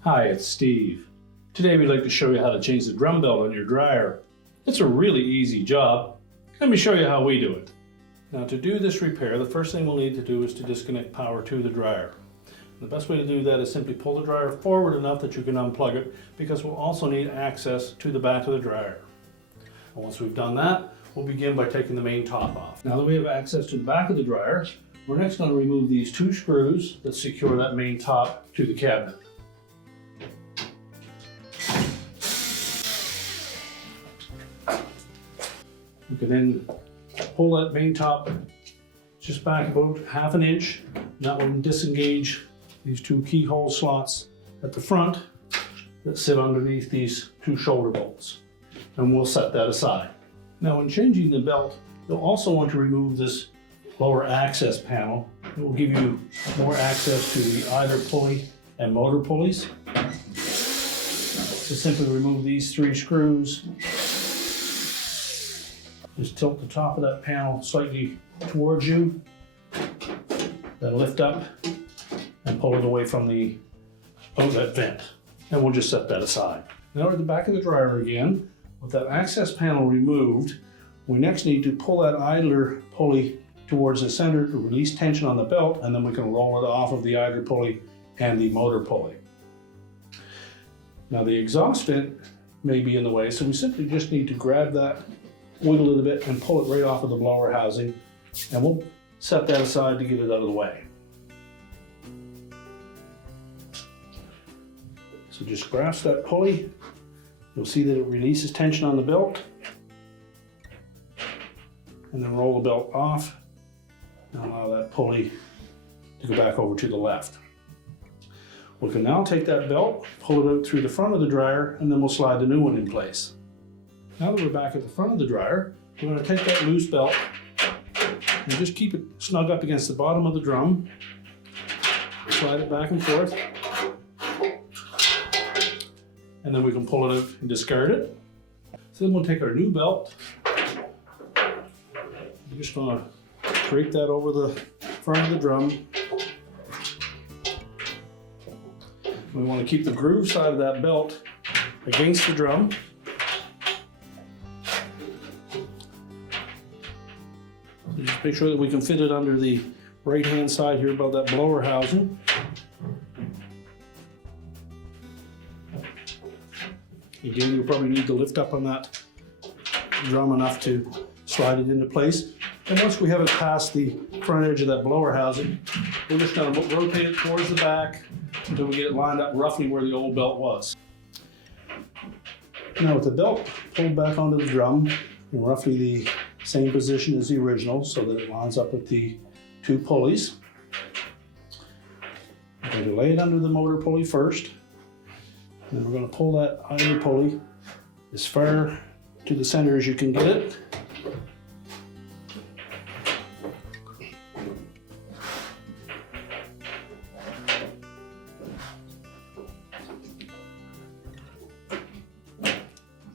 Hi, it's Steve. Today we'd like to show you how to change the drum belt on your dryer. It's a really easy job. Let me show you how we do it. Now to do this repair, the first thing we'll need to do is to disconnect power to the dryer. The best way to do that is simply pull the dryer forward enough that you can unplug it, because we'll also need access to the back of the dryer. And once we've done that, we'll begin by taking the main top off. Now that we have access to the back of the dryer, we're next going to remove these two screws that secure that main top to the cabinet. We can then pull that main top just back about ½ an inch. That will disengage these two keyhole slots at the front that sit underneath these two shoulder bolts. And we'll set that aside. Now when changing the belt, you'll also want to remove this lower access panel. It will give you more access to the idler pulley and motor pulleys. So simply remove these three screws. Just tilt the top of that panel slightly towards you, then lift up and pull it away from the outlet vent. And we'll just set that aside. Now at the back of the dryer again, with that access panel removed, we next need to pull that idler pulley towards the center to release tension on the belt, and then we can roll it off of the idler pulley and the motor pulley. Now the exhaust vent may be in the way, so we simply just need to grab that, wiggle it a bit, and pull it right off of the blower housing, and we'll set that aside to get it out of the way. So just grasp that pulley. You'll see that it releases tension on the belt, and then roll the belt off and allow that pulley to go back over to the left. We can now take that belt, pull it out through the front of the dryer, and then we'll slide the new one in place. Now that we're back at the front of the dryer, we're going to take that loose belt and just keep it snug up against the bottom of the drum. Slide it back and forth. And then we can pull it out and discard it. So then we'll take our new belt. We're just going to drape that over the front of the drum. We want to keep the groove side of that belt against the drum. Just make sure that we can fit it under the right-hand side here above that blower housing. Again, you'll probably need to lift up on that drum enough to slide it into place. And once we have it past the front edge of that blower housing, we're just going to rotate it towards the back until we get it lined up roughly where the old belt was. Now with the belt pulled back onto the drum in roughly the same position as the original, so that it lines up with the two pulleys, we're going to lay it under the motor pulley first. Then we're going to pull that idler pulley as far to the center as you can get it.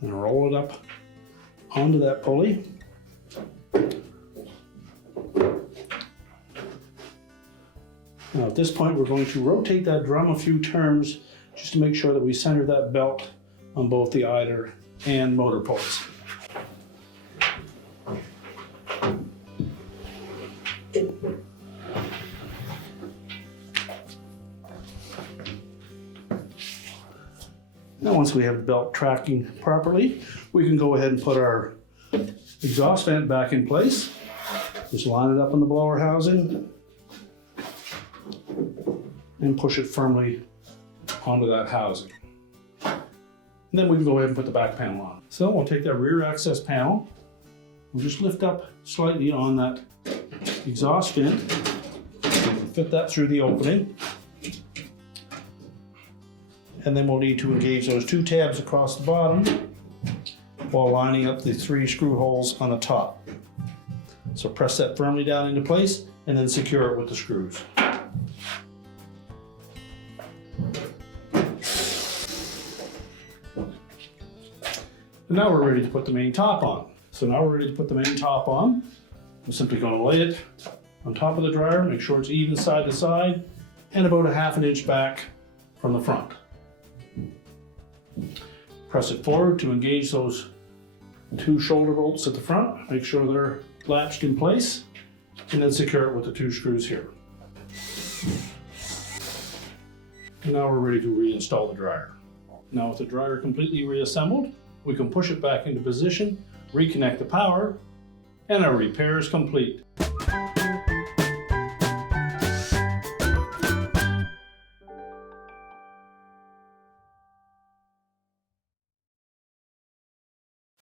And roll it up onto that pulley. Now at this point, we're going to rotate that drum a few turns just to make sure that we center that belt on both the idler and motor pulleys. Now once we have the belt tracking properly, we can go ahead and put our exhaust vent back in place. Just line it up on the blower housing and push it firmly onto that housing. And then we can go ahead and put the back panel on. So we'll take that rear access panel, we'll just lift up slightly on that exhaust vent, fit that through the opening, and then we'll need to engage those two tabs across the bottom while lining up the three screw holes on the top. So press that firmly down into place and then secure it with the screws. And now we're ready to put the main top on. So now we're ready to put the main top on. I'm simply going to lay it on top of the dryer, make sure it's even side to side, and about a 1/2 inch back from the front. Press it forward to engage those 2 shoulder bolts at the front. Make sure they're latched in place, and then secure it with the 2 screws here. And now we're ready to reinstall the dryer. Now with the dryer completely reassembled, we can push it back into position, reconnect the power, and our repair is complete.